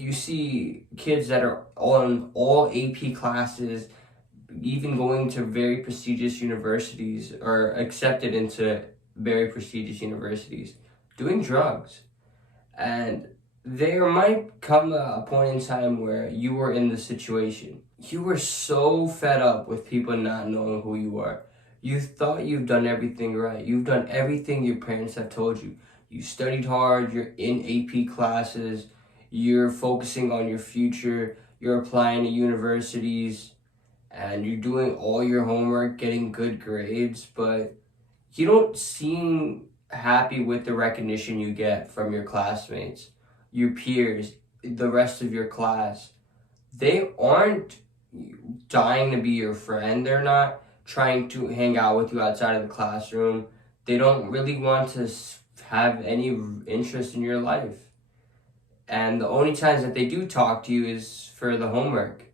You see kids that are on all AP classes, even going to very prestigious universities or accepted into very prestigious universities, doing drugs. And there might come a point in time where you were in the situation. You were so fed up with people not knowing who you are. You thought you've done everything right. You've done everything your parents have told you. You studied hard, you're in AP classes, you're focusing on your future, you're applying to universities, and you're doing all your homework, getting good grades, but you don't seem happy with the recognition you get from your classmates, your peers, the rest of your class. They aren't dying to be your friend. They're not trying to hang out with you outside of the classroom. They don't really want to have any interest in your life. And the only times that they do talk to you is for the homework.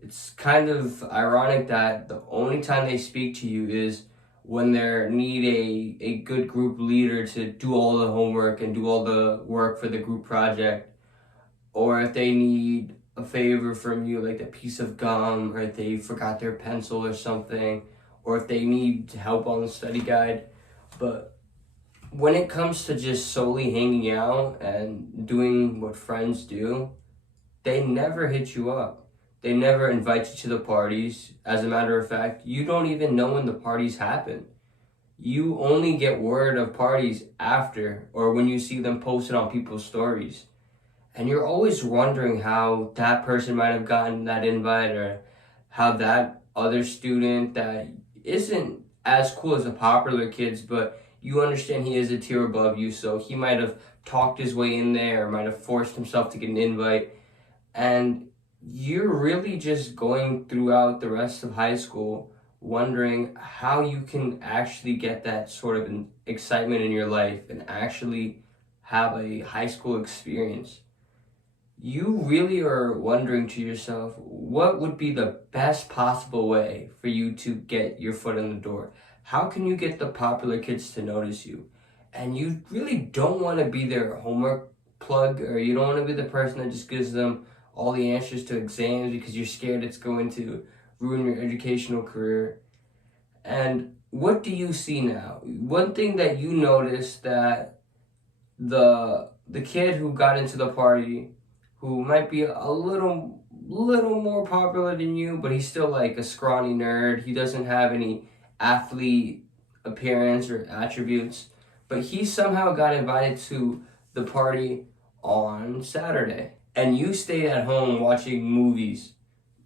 It's kind of ironic that the only time they speak to you is when they need a good group leader to do all the homework and do all the work for the group project, or if they need a favor from you, like a piece of gum, or if they forgot their pencil or something, or if they need help on the study guide. But when it comes to just solely hanging out and doing what friends do, they never hit you up. They never invite you to the parties. As a matter of fact, you don't even know when the parties happen. You only get word of parties after or when you see them posted on people's stories. And you're always wondering how that person might have gotten that invite, or how that other student that isn't as cool as the popular kids, but you understand he is a tier above you, so he might have talked his way in there or might have forced himself to get an invite. And you're really just going throughout the rest of high school wondering how you can actually get that sort of an excitement in your life and actually have a high school experience. You really are wondering to yourself, what would be the best possible way for you to get your foot in the door? How can you get the popular kids to notice you? And you really don't want to be their homework plug, or you don't want to be the person that just gives them all the answers to exams because you're scared it's going to ruin your educational career. And what do you see now? One thing that you notice, that the kid who got into the party, who might be a little more popular than you, but he's still like a scrawny nerd. He doesn't have any athlete appearance or attributes, but he somehow got invited to the party on Saturday. And you stayed at home watching movies,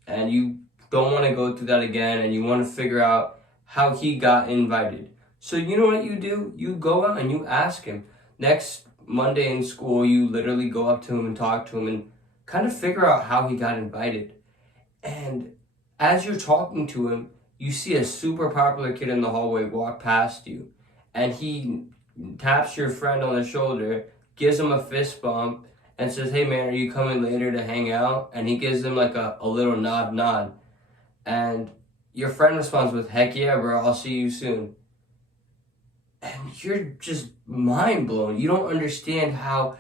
and you don't want to go through that again, and you want to figure out how he got invited. So you know what you do? You go out and you ask him. Next Monday in school, you literally go up to him and talk to him and kind of figure out how he got invited. And as you're talking to him, you see a super popular kid in the hallway walk past you, and he taps your friend on the shoulder, gives him a fist bump, and says, "Hey man, are you coming later to hang out?" And he gives him like a little nod. And your friend responds with, "Heck yeah, bro, I'll see you soon." And you're just mind blown. You don't understand how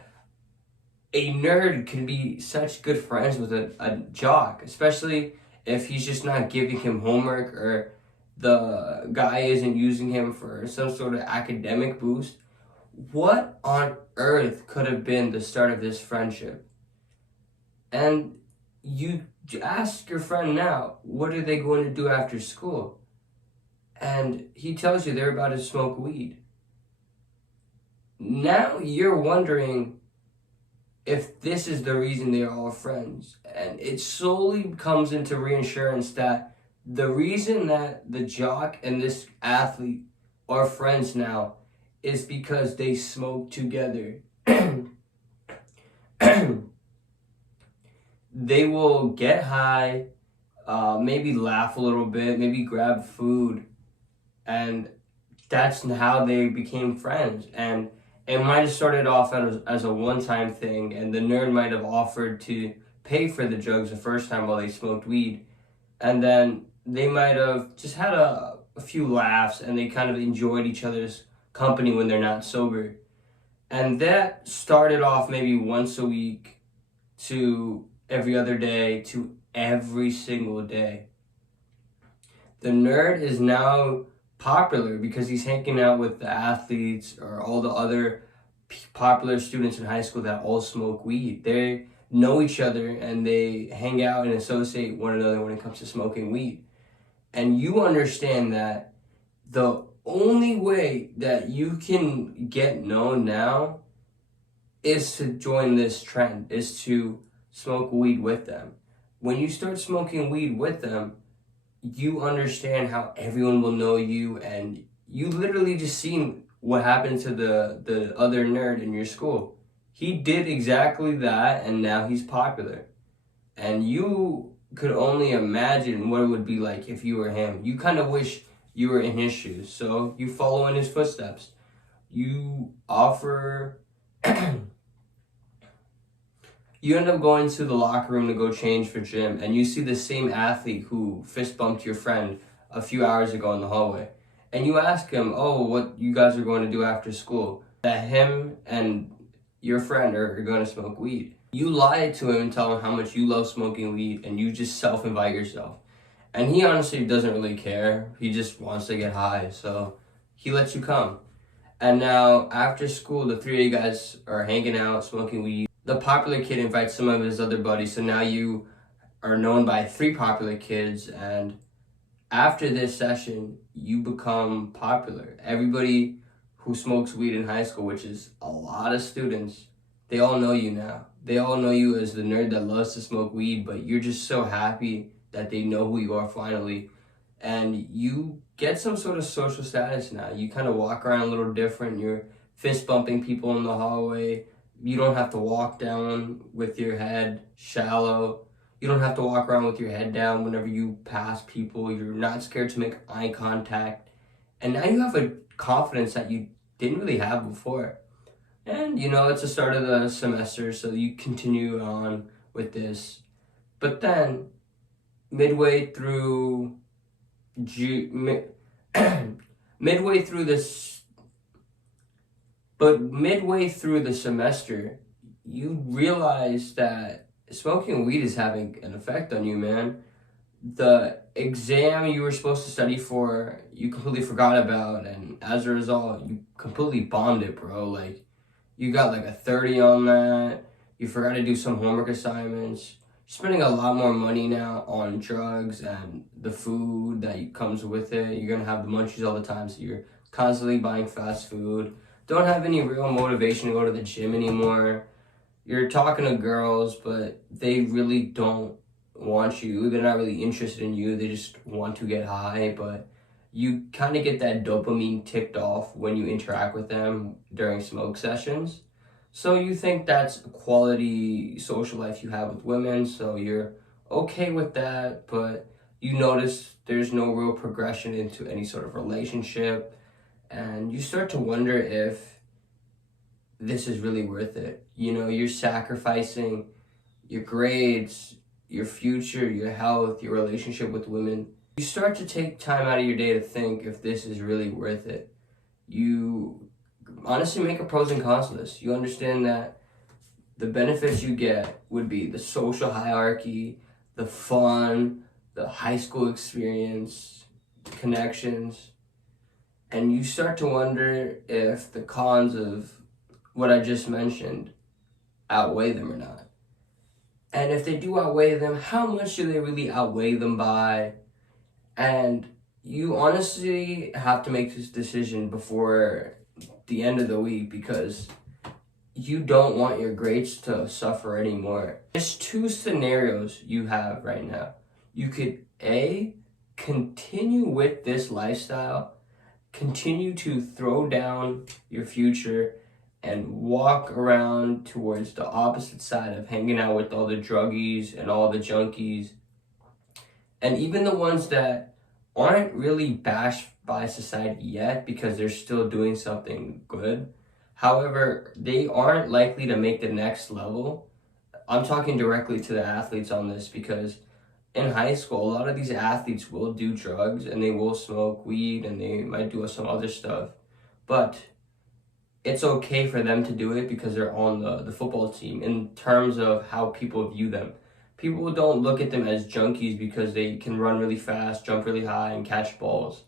a nerd can be such good friends with a jock, especially if he's just not giving him homework, or the guy isn't using him for some sort of academic boost. What on earth could have been the start of this friendship? And you ask your friend now, what are they going to do after school? And he tells you they're about to smoke weed. Now you're wondering if this is the reason they're all friends. And it solely comes into reinsurance that the reason that the jock and this athlete are friends now is because they smoke together. They will get high, maybe laugh a little bit, maybe grab food, and that's how they became friends. And it might have started off as a one-time thing, and the nerd might have offered to pay for the drugs the first time while they smoked weed, and then they might have just had a few laughs, and they kind of enjoyed each other's company when they're not sober. And that started off maybe once a week, to every other day to every single day. The nerd is now popular because he's hanging out with the athletes or all the other popular students in high school that all smoke weed. They know each other and they hang out and associate one another when it comes to smoking weed. And you understand that the only way that you can get known now is to join this trend, is to smoke weed with them. When you start smoking weed with them, you understand how everyone will know you, and you literally just seen what happened to the other nerd in your school. He did exactly that, and now he's popular. And you could only imagine what it would be like if you were him. You kind of wish you were in his shoes, so you follow in his footsteps. You offer You end up going to the locker room to go change for gym, and you see the same athlete who fist bumped your friend a few hours ago in the hallway. And you ask him, oh, what you guys are going to do after school. That him and your friend are going to smoke weed. You lie to him and tell him how much you love smoking weed, and you just self-invite yourself. And he honestly doesn't really care. He just wants to get high, so he lets you come. And now, after school, the three of you guys are hanging out, smoking weed. The popular kid invites some of his other buddies, so now you are known by three popular kids, and after this session, you become popular. Everybody who smokes weed in high school, which is a lot of students, they all know you now. They all know you as the nerd that loves to smoke weed, but you're just so happy that they know who you are finally. And you get some sort of social status now. You kind of walk around a little different. You're fist bumping people in the hallway. You don't have to walk down with your head shallow. You don't have to walk around with your head down whenever you pass people. You're not scared to make eye contact. And now you have a confidence that you didn't really have before. And, it's the start of the semester, so you continue on with this. But then, midway through midway through this midway through the semester, you realize that smoking weed is having an effect on you, man. The exam you were supposed to study for, you completely forgot about, and as a result, you completely bombed it, bro. Like, you got like a 30 on that. You forgot to do some homework assignments. You're spending a lot more money now on drugs and the food that comes with it. You're gonna have the munchies all the time, so you're constantly buying fast food. Don't have any real motivation to go to the gym anymore. You're talking to girls, but they really don't want you. They're not really interested in you. They just want to get high, but you kind of get that dopamine ticked off when you interact with them during smoke sessions. So you think that's a quality social life you have with women, so you're okay with that, but you notice there's no real progression into any sort of relationship, and you start to wonder if this is really worth it. You're sacrificing your grades, your future, your health, your relationship with women. You start to take time out of your day to think if this is really worth it. You honestly make a pros and cons list. You understand that the benefits you get would be the social hierarchy, the fun, the high school experience, connections, and you start to wonder if the cons of what I just mentioned outweigh them or not. And if they do outweigh them, how much do they really outweigh them by? And you honestly have to make this decision before the end of the week because you don't want your grades to suffer anymore. There's two scenarios you have right now. You could A, continue with this lifestyle, continue to throw down your future and walk around towards the opposite side of hanging out with all the druggies and all the junkies, and even the ones that aren't really bashed by society yet because they're still doing something good. However, they aren't likely to make the next level. I'm talking directly to the athletes on this because in high school, a lot of these athletes will do drugs and they will smoke weed and they might do some other stuff. But it's okay for them to do it because they're on the football team in terms of how people view them. People don't look at them as junkies because they can run really fast, jump really high, and catch balls.